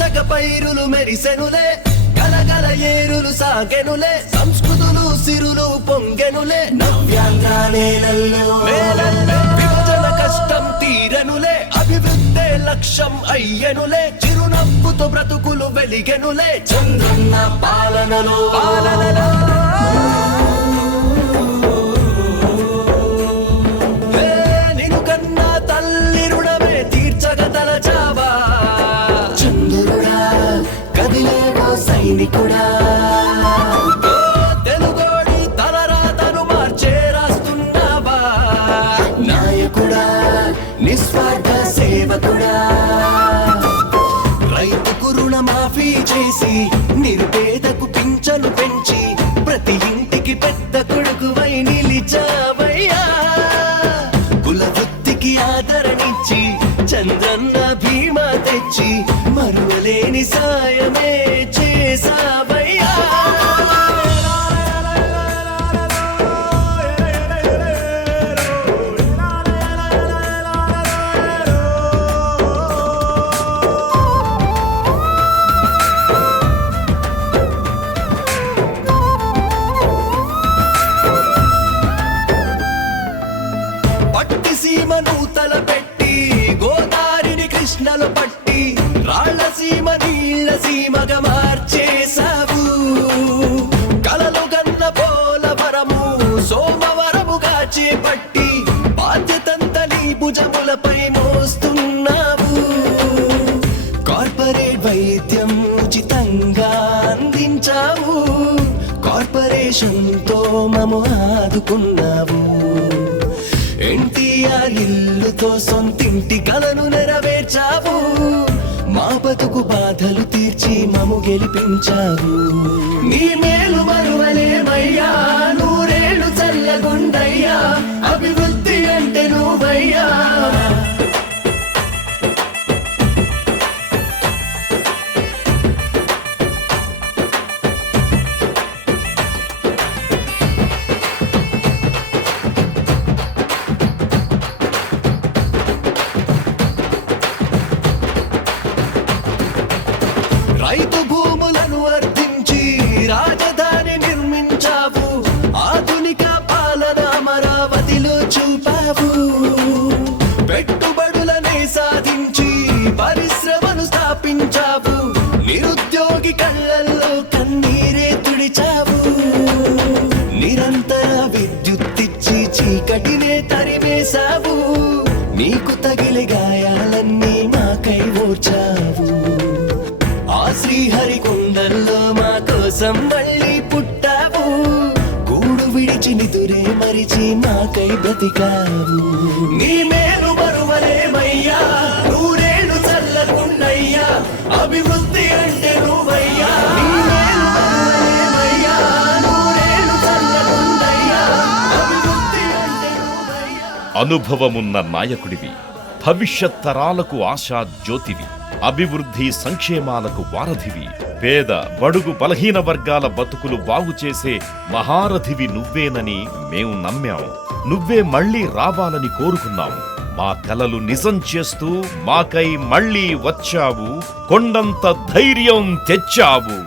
సగసగ పైరులు మెరిసెనులే, గలగల ఏరులు సాగెనులే, సంస్కృతులు సిరులు పొంగెనులే, నవ్యాంగానేలల్లో విభజన కష్టం తీరెనులే, అభివృద్ధే లక్ష్యం అయ్యెనులే, చిరునవ్వుతో బ్రతుకులు వెలిగెనులే, చంద్రన్న పాలనలో నిను కన్నా తల్లి రుణమే తీర్చగ తలచావా, చంద్రుడా కదిలేవో సైనికుడా, తెలుగోడి తలరాతను మార్చే రాస్తున్నావా, నాయకుడా నిస్వార్థ సేవకుడా, రైతుకు రుణమాఫీ చేసి నిరుపేదకు పింఛను పెంచి ప్రతి ఇంటికి పెద్ద కొడుకువై నిలిచావయ్యా, కుల వృత్తికి ఆదరణించి చంద్రన్న భీమా తెచ్చి మరువలేని సాయమే చేసావయ్యా. సీమను తలపెట్టి గోదారిని కృష్ణలు పట్టి రాళ్ల సీమ నీళ్ల సీమగా మార్చేశావు, కలలు గన్న పోలవరము సోమవరముగా చేపట్టి బాధ్యతంత నీ భుజములపై మోస్తున్నావు, కార్పొరేట్ వైద్యం ఉచితంగా అందించావు, కార్పొరేషన్తో మము ఆదుకున్నావు, ఎన్టీఆర్ ఇల్లుతో సొంతింటి కలను నెరవేర్చావు, మా బతుకు బాధలు తీర్చి మము గెలిపించావు, నీ మేలు మరువలేమయ్యా, నూరేళ్లు చల్లగుండయ్యా, అభివృద్ధి అంటే నువ్వయ్యా. రైతు భూములను అర్థించి రాజధాని నిర్మించావు, ఆధునిక పాలన అమరావతిలో చూపావు, పెట్టుబడులనే సాధించి పరిశ్రమను స్థాపించావు, నిరుద్యోగి కళ్ళల్లో కన్నీరే తుడిచావు, నిరంతర విద్యుత్తిచ్చి చీకటినే తరిమేశావు, నీకు తగిలే గాయాలన్నీ మాకై ఓర్చావు, ఆ శ్రీహరికొండల్లో మా కోసం మళ్ళీ పుట్టావు, గూడు విడిచి నిదురే మరిచి మాకై బ్రతికావు, నీ మేలు మరువలేమయ్యా, నూరేళ్లు చల్లకుండయ్యా, అభివృద్ధి అంటే నువ్వయ్యా, నీ మేలు మరువలేమయ్యా, నూరేళ్లు చల్లకుండయ్యా, అభివృద్ధి అంటే నువ్వయ్యా. అనుభవమున్న నాయకుడివి, భవిష్యత్ తరాలకు ఆశా జ్యోతివి, అభివృద్ధి సంక్షేమాలకు వారధివి, పేద బడుగు బలహీన వర్గాల బతుకులు బాగు చేసే మహారథివి నువ్వేనని మేము నమ్మాం, నువ్వే మళ్లీ రావాలని కోరుకున్నాం, మా కలలు నిజం చేస్తూ మాకై మళ్లీ వచ్చావు, కొండంత ధైర్యం తెచ్చావు.